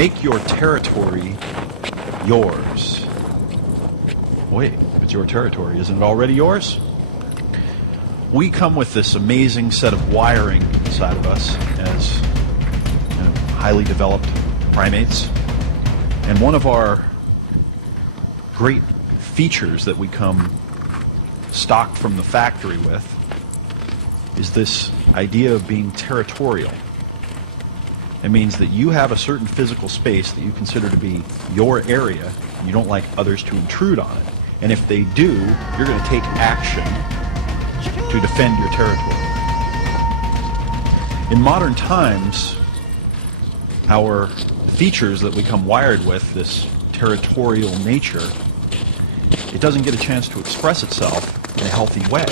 Make your territory yours. Wait, if it's your territory, isn't it already yours? We come with this amazing set of wiring inside of us as highly developed primates. And one of our great features that we come stocked from the factory with is this idea of being territorial. It means that you have a certain physical space that you consider to be your area, and you don't like others to intrude on it. And if they do, you're going to take action to defend your territory. In modern times, our features that we come wired with, this territorial nature, it doesn't get a chance to express itself in a healthy way.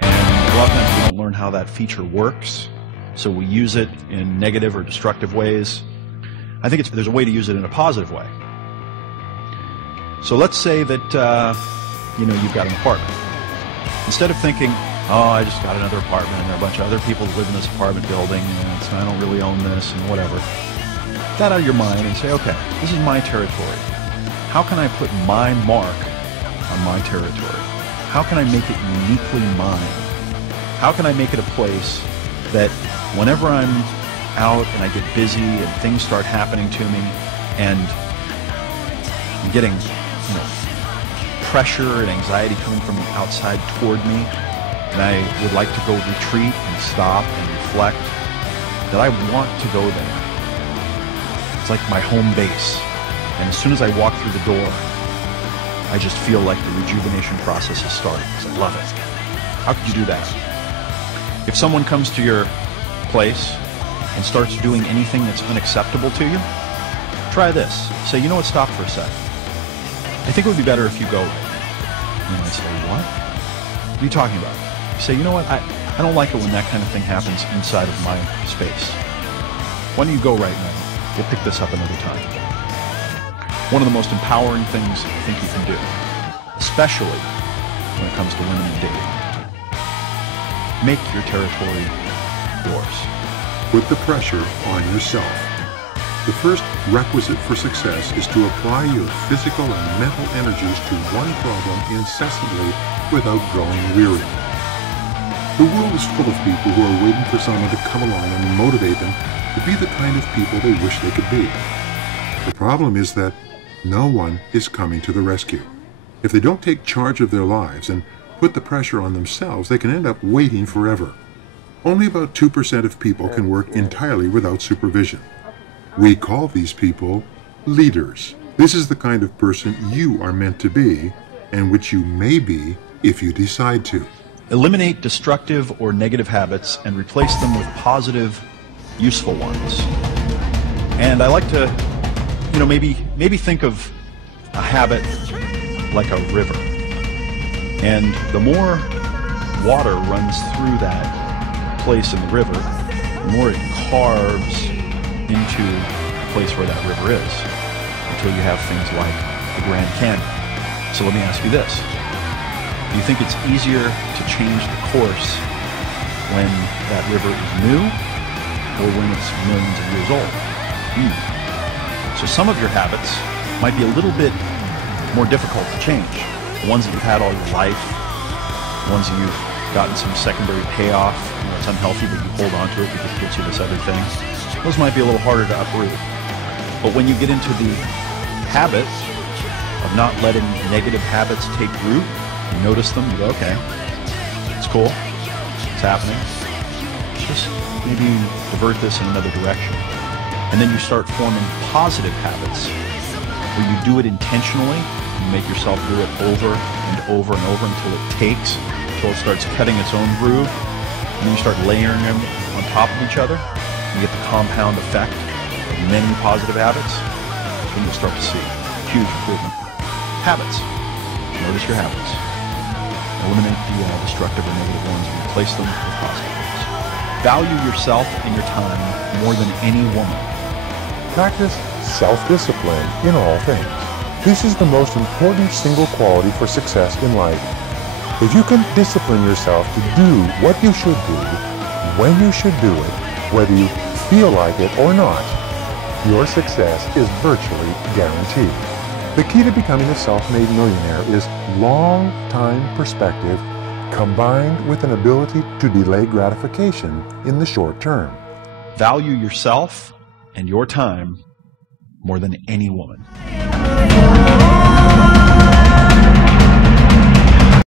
And a lot of times we don't learn how that feature works, so we use it in negative or destructive ways. I think there's a way to use it in a positive way. So let's say that you've got an apartment. Instead of thinking, oh, I just got another apartment and there are a bunch of other people that live in this apartment building and so I don't really own this and whatever. Get that out of your mind and say, okay, this is my territory. How can I put my mark on my territory? How can I make it uniquely mine? How can I make it a place that whenever I'm out and I get busy and things start happening to me and I'm getting pressure and anxiety coming from the outside toward me, and I would like to go retreat and stop and reflect, that I want to go there. It's like my home base. And as soon as I walk through the door, I just feel like the rejuvenation process is starting because I love it. How could you do that? If someone comes to your place and starts doing anything that's unacceptable to you, try this. Say, you know what, stop for a sec. I think it would be better if you go. You might say, what? What are you talking about? You say, you know what, I don't like it when that kind of thing happens inside of my space. Why don't you go right now? We'll pick this up another time. One of the most empowering things I think you can do, especially when it comes to women and dating. Make your territory yours. Put the pressure on yourself. The first requisite for success is to apply your physical and mental energies to one problem incessantly without growing weary. The world is full of people who are waiting for someone to come along and motivate them to be the kind of people they wish they could be. The problem is that no one is coming to the rescue. If they don't take charge of their lives and put the pressure on themselves, they can end up waiting forever. Only about 2% of people can work entirely without supervision. We call these people leaders. This is the kind of person you are meant to be, and which you may be if you decide to. Eliminate destructive or negative habits and replace them with positive, useful ones. And I like to, maybe think of a habit like a river. And the more water runs through that place in the river, the more it carves into the place where that river is, until you have things like the Grand Canyon. So let me ask you this. Do you think it's easier to change the course when that river is new or when it's millions of years old? So some of your habits might be a little bit more difficult to change. The ones that you've had all your life, the ones that you've gotten some secondary payoff, it's unhealthy, but you hold on to it because it gives you this other thing. Those might be a little harder to uproot. But when you get into the habit of not letting negative habits take root, you notice them, you go, okay, it's cool, it's happening. Just maybe divert this in another direction. And then you start forming positive habits where you do it intentionally. You make yourself do it over and over and over until it takes, until it starts cutting its own groove. And then you start layering them on top of each other. You get the compound effect of many positive habits. Then you'll start to see huge improvement. Habits. Notice your habits. Eliminate the destructive or negative ones and replace them with positive ones. Value yourself and your time more than any woman. Practice self-discipline in all things. This is the most important single quality for success in life. If you can discipline yourself to do what you should do, when you should do it, whether you feel like it or not, your success is virtually guaranteed. The key to becoming a self-made millionaire is long-time perspective combined with an ability to delay gratification in the short term. Value yourself and your time more than any woman.